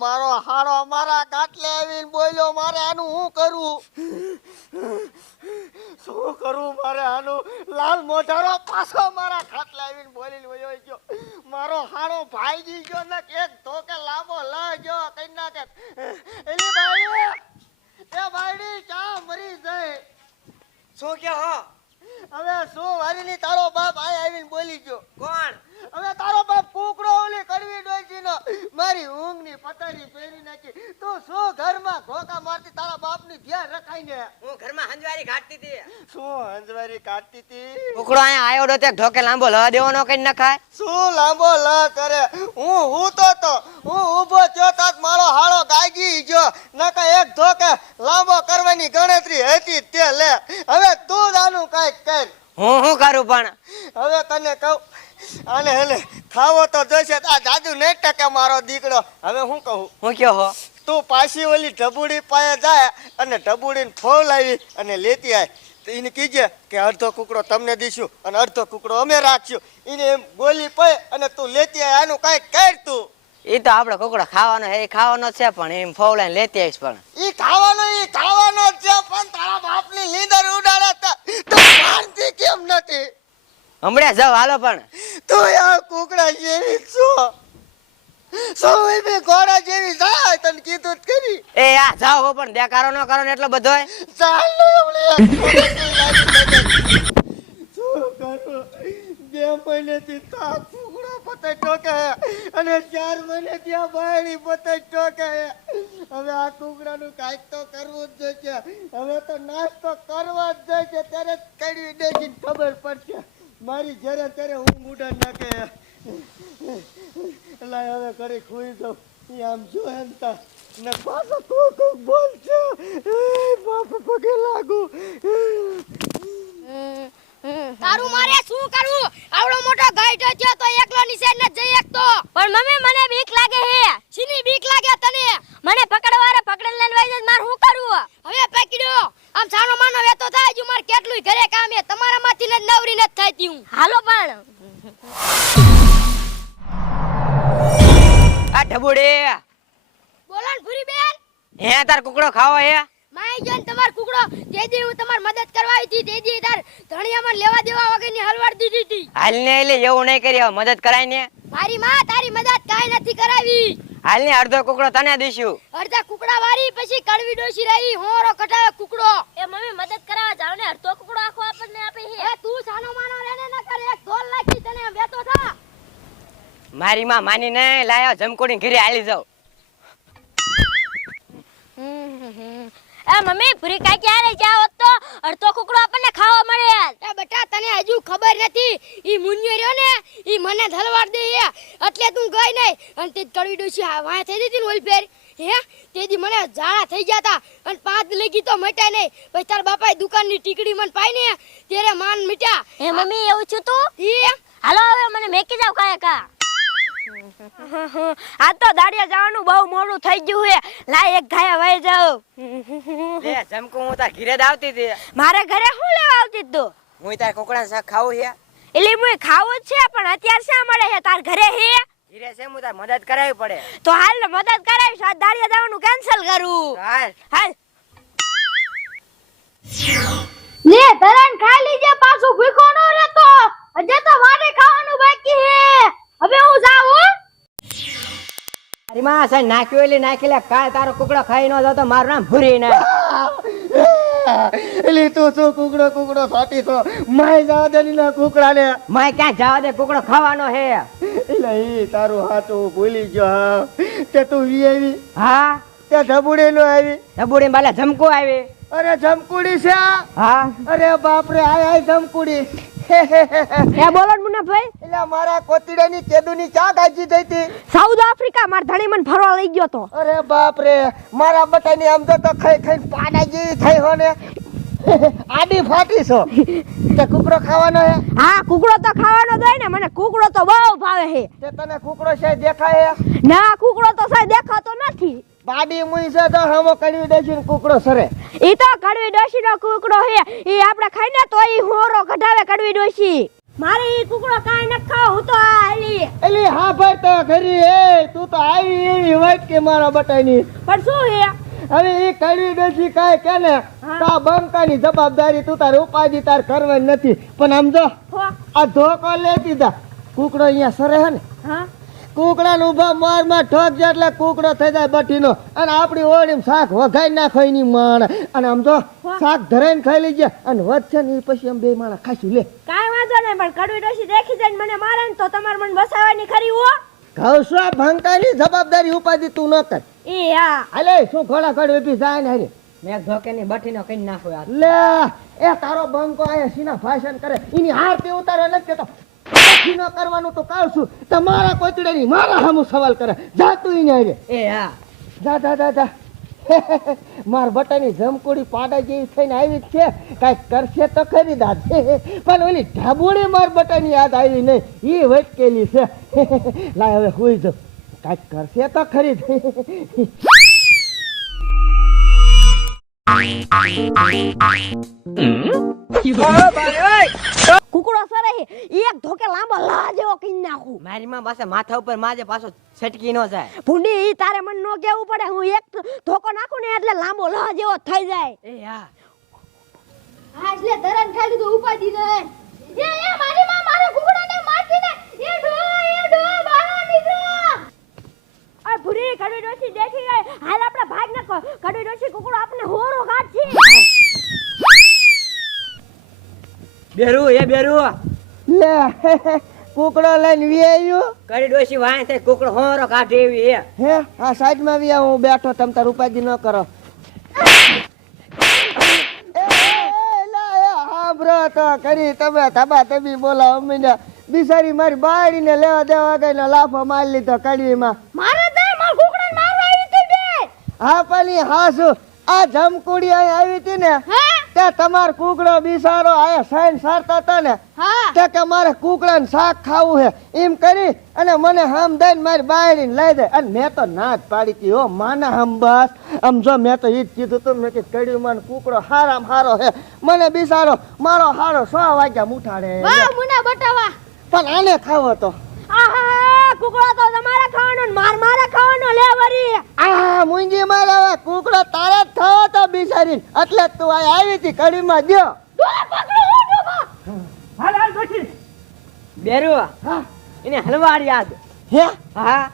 મારો હારો મારા કાટલે આવીને બોલ્યો, મારે આનું શું કરું? શું કરું મારે આનું? લાલ મોઢારો પાછો મારા ખાટલે આવીને બોલીને વયો ગયો. મારો હારો ભાઈજી ગયો ને એક ધોકે લાંબો લઈ ગયો કઈ નાખે. એલી બાયડી, એ બાયડી ચા મરી જાય. શું કે હો? હવે શું વારીની તારો બાપ આવીને બોલી ગયો. કોણ? હવે તારો બાપ કુકડો ઓલી કડવી ડોસી નો મારી ઊંઘ ની પથારી પહેરી નાખી. તું શું ઘરમાં ઘોકા મારતી? તારા બાપ ની ધ્યાન રખાઈ ને. હું ઘરમાં હંજવારી કાઢતી હતી. શું હંજવારી કાઢતી હતી? કુકડો અહીંયા આવ્યો તો તે ઢોકે લાંબો લ દેવાનો કઈ નખાય. શું લાંબો લ કરે? હું તો હું ઊભો થયો તાત મારો હાળો ગાગી ગયો. નકા એક ધોકે લાંબો કરવાની ગણતરી હતી તે લે. હવે તું જ આનું કાંઈક કર. હું કરું પણ? હવે તને કહું, આને હેલે ખાવો તો જોઈશે. આ જાદુ નહીં ટકે મારો દીકરો. હવે હું કહું? હું કયો હો? તું પાછી ઓલી ઢબુડી પાસે જાય અને ઢબુડીને ફોલ લાવી અને લેતી આય. તો એને કીજે કે અડધો કુકડો તમને દઈશું અને અડધો કુકડો અમે રાખશું. એને એમ બોલી પય અને તું લેતી આય. આનું કાંઈક કર તું. એ તો આપણે કુકડો ખાવાનો હે, ખાવાનો છે પણ એમ ફોવલાઈને લેતી આવીશ. પણ ઈ ખાવાનો જ છે પણ તારા બાપની લીંદર ઉડાડે તો માનતી કેમ નથી? હમણાં જાવ હાલો. પણ તું આ કુકડા જેવી છો. સોવી ઘોડા જેવી જાય. તને કીધું જ કરી. એ આ જાવ હો, પણ દેખારો ન કરો ને એટલો બધો ચાલ ને શું કરું? 2 મહિનેથી તા કુકડો પતે ટોકે અને 4 મહિનેથી આ બાયડી પતે ટોકે. હવે આ કુકડાનું કાંઈક તો કરવું જ જોઈએ. હવે તો નાસ્તો કરવા જ જોઈએ. ત્યારે કડવી ડેસીને ખબર પડશે. મારી જરે ત્યારે હું મુડા નાખે. લાય હવે ઘરે ખોઈ જાઉં. આમ જો એમતા ને પાછો કોક બોલશે. બાપ પગે લાગુ. તારું મારે શું કરવું? આવડો મોટો ગાઈડ છે તો એકલો નીચે ન જઈ શકતો. પણ મમ્મી મને બીક લાગે હે. શીની બીક લાગે તને? મને પકડવારે પકડી લઈને વઈ જાય. માર શું કરવું? હવે પકડ્યો. આમ સાનો માનો વેતો થાય જો. માર કેટલું ઘરે કામ હે. તમારામાંથી ન નવરી ન થાતી હું. હાલો પણ આ ઢબુડી બોલો ને ભૂરી બેન. હે તાર કુકડો ખાવો હે? માઈ જોન તમાર કુકડો તેદી હું તમાર મદદ કરવા આવી હતી. તેદી તાર ધણિયામાં લેવા દેવા વગરની હલવાડ દીધી હતી. હાલ ને એટલે એવું નહીં કરી. હવે મદદ કરાય ને. મારી માં તારી મદદ કાઈ નથી કરાવી. હાલ ને અડધો કુકડો તને દઈશું. અડધા કુકડા વારી પછી કડવી ડોસી રહી. હોરો કટાવે કુકડો. એ મમ્મી મદદ કરાવવા જાવ ને. અડધો કુકડો આખો આપણને આપે હે. એ તું સાનો માનો રેને ન કર. એક ઢોલ લાગી તને વેતો થા. મારી માં માની નહીં. લાયો જમકોડી ઘરે હાલી જાવ. એ મમ્મી ભૂરી કાઈ ક્યારે જાવ તો અડધો કુકડો આપણને ખાવા મળે. એ બેટા તને હજુ ખબર નથી. ઈ મુન્યો રહ્યો ને ઈ મને ધલવાડ દે હે. એટલે તું ગઈ નહીં. અને તે કડવી ડોસી વાય થઈ દીધી ને ઓલ ફેર હે. તેદી મને જાણા થઈ ગયા તા અને 5 લગી તો મટાય નહીં. પછી તાર બાપાએ દુકાનની ટીકડી મને પાઈ ને તેરે માન મિટ્યા. હે મમ્મી એવું છું તું? ઈ હાલો હવે મને મેકી જાવ કાયા કા. આ તો દાડિયા જવાનું બહુ મોડું થઈ ગયું હે. લાય એક ગાયા વઈ જાવ. લે જમકુ હું તાર ઘરે જ આવતી હતી. મારે ઘરે શું લેવા આવતી તું? હું તાર કુકડા શાક ખાવું છે. એટલે હું ખાવું જ છે પણ અત્યારે શા મળે હે? તાર ઘરે હે? ઘરે છે. હું તાર મદદ કરાવી પડે. તો હાલ ને મદદ કરાવીશ. આ દાડિયા જવાનું કેન્સલ કરું. હાલ હાલ લે ધરણ ખાઈ લીજે. પાછું ભૂખો ન રહેતો. હજે તો વારે ખાવાનું બાકી હે. હવે હું જાઉં. મારી માં સાઈ નાખ્યો એટલે નાખી લે. કાલ તારો કુકડો ખાઈ ન જાવ તો મારું નામ ભૂરી ના. એલી તું શું કુકડો સાટી છો? માય જવા દે ના કુકડા ને. માય ક્યાં જવા દે. કુકડો ખાવાનો હે. એટલે ઈ તારું હાચું ભૂલી ગયો. હા તે તું વી આવી? હા તે ઢબુડી નો આવી? ઢબુડી બાલે જમકુ આવી. અરે જમકુડી છે? હા અરે બાપ રે. આય જમકુડી. એ બોલો ને મુન્નાભાઈ એટલે મારા કોતીડાની કેદુની ચા ગાજી થઈ હતી. સાઉથ આફ્રિકા માર ધણી મને ફરવા લઈ ગયો તો અરે બાપ રે, મારા બટાની આમ તો ખાઈ ખાઈ પાડા જેવી થઈ હો ને. આડી ફાટી છો તે કુકડો ખાવાનો હે? હા કુકડો તો ખાવાનો જ હોય ને, મને કુકડો તો બહુ ભાવે છે. તે તને કુકડો છે દેખાય હે? ના કુકડો તો સાહેબ દેખાતો નથી. બાડી મુઈ છે તો હમો કડવી દેશી કુકડો સરે. ઈ તો કડવી ડોશી નો કુકડો છે, ઈ આપણે ખાઈને તો ઈ હોરો કઢાવે કડવી ડોશી. મારે ઈ કુકડો કાઈ ન ખાવ, હું તો આલી. એલી હા ભાઈ તો ખરી એ તું તો આવી એવી વાત કે મારા બટાની. પણ શું હે હવે ઈ કડવી દેશી કાય કે ને તા બંકાની જવાબદારી તું તાર ઉપાજી તાર કરવાની નથી. પણ આમ જો હો આ ધોકો લેતી તા કુકડો અહીંયા સરે હે ને, હા કુકડાને ઉભા માર માં ઠોક જાય એટલે કુકડો થઈ જાય બટીનો. અને આપણી ઓળીમાં શાક વઘાઈ નાખો એની માણ. અને આમ જો શાક ધરાઈને ખાઈ લીજે અને વધશે ને ઈ પછી આમ બે માણા ખાશું લે. કાઈ વાંધો નહીં, પણ કડવી ડોશી દેખી જાય ને મને મારે ને તો તમારે મને બસાવવાની ખરી હો. ઘઉસા ભંકાની જવાબદારી ઉપાધી તું ન કર. ઈ હા હાલે શું ઘોડા ઘડ ઉભી જાય ને હારે. મેં ધોકે ની બઠીનો કઈ નાખો યાર. લે એ તારો બંકો આયા સીના ભાષણ કરે એની હારતી ઉતારે નથી કેતો. પછી ન કરવાનું તો કહું છું. તમારા કોચડાની મારા સામું સવાલ કરે. જા તું ઈને હારે. એ હા જા જા જા જા. માર બટાની જમકુડી પાડા જેવી થઈને આવી જ છે. કાંઈક કરશે તો ખરી દાદ. પણ ઓલી ઢાબુડી માર બટાની યાદ આવી નહીં, ઈ વટકેલી છે. લાય હવે હુઈ જાઉં, કાંઈક કરશે તો ખરી. કુકડો સરે છે, એક ધોકે લાંબો લા જેવો કઈ નાખું. મારી માં પાસે માથા ઉપર માજે પાછો છટકી નો જાય. ભૂંડી ઈ તારે મને નો કેવું પડે, હું એક ધોકો નાખું ને એટલે લાંબો લા જેવો થઈ જાય. એ હા હા એટલે ધરણ ખાલી તો ઉપાડી દે. એ મારી માં મારા કુકડાને મારતીને એ ડો બહાર નીકળો. આ ભૂરી કડવી ડોશી દેખી ગઈ, હાલ આપણે ભાગ નાખો. કડવી ડોશી કુકડો આપણે હોરો કાઢશે. બેરુ એ બેરુ લે કુકડો લઈને વી આવ્યો. કરી ડોશી વાય તે કુકડો હોરો કાઢે એવી હે. હે આ સાઈડમાં વી આવ, હું બેઠો તમ તાર ઉપાધિ ન કરો. સાંભળો તો કરી તમે ધબા ધબી બોલાવો મીને. બિચારી મારી બાળીને લેવા દેવા ગઈ ને લાફો મારી લીધો કડીમાં. મારે તો મારા કુકડાને મારવા આવી હતી બે. હા પણ હાસુ આ જમકુડી અહીં આવી હતી ને હા તે તમાર કુકડો બિસારો આયા સાઈન સારતા હતા ને હા તે કે મારે કુકડાને શાક ખાવું હે એમ કરી અને મને હમ દઈને મારી બાયડીને લઈ દે. અને મેં તો ના જ પાડી હતી હો માના હમ બસ. આમ જો મેં તો ઈ જ કીધું તું મેં કીધું કડ્યું મને કુકડો હારામ હારો હે. મને બિસારો મારો હારો 100 વાગ્યા મુઠાડે. વાહ મુના બટાવા. પણ આને ખાવો તો આહા કુકડો તો તમારે ખાવાનો ને મારે ખાવાનો. લે વરી આ મુંજી મારા કુકડો તારે જ થયો તો બિસારીને એટલે જ તું આ આવી હતી કડીમાં જો. હાલ હાલ બેઠી. બેરુ હા એને હલવાડ યાદ. હે હા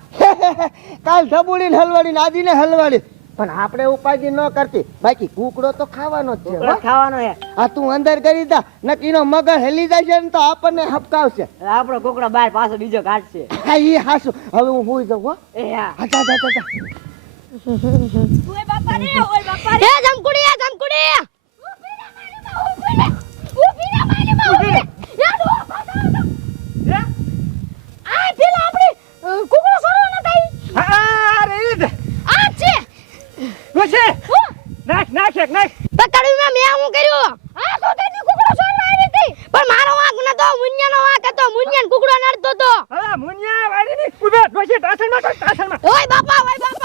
કાલ ઢબુડીને હલવાડીને આદિને હલવાડી. પણ આપણે ઉપાધિ ન કરતી, બાકી કુકડો તો ખાવાનો જ છે કુકડો હો. ખાવાનો હે. આ તું અંદર કરી દા નકીનો મગર હેલી જાય છે ને તો આપણને હપકાવશે. આપણો કુકડો બહાર પાછો બીજો કાઢશે. હા ઈ હાસુ. હવે હું હુઈ જાઉં હો. એ હા હા જા જા જા. ઓય બાપા રે ઓય બાપા રે. એ જમકુડી ઊભી ના મારી માં ઊભી. યાર ઓ પાછા. આ પેલા આપણે કુકડો સરો ન થાય. હા રે ઈદ. આ છે વસે નાખ નાખ એક નાખ. પકડ્યું મેં હું કર્યું. આ તો તેની કુકડો સોરવા આવી હતી. પણ મારો વાંક નતો, મુન્યાનો વાંક હતો. મુન્યાન કુકડો નડતો તો. હા મુન્યા વાડી ની ઉભે વસે ટાસણમાં ઓય બાપા ઓય બાપા.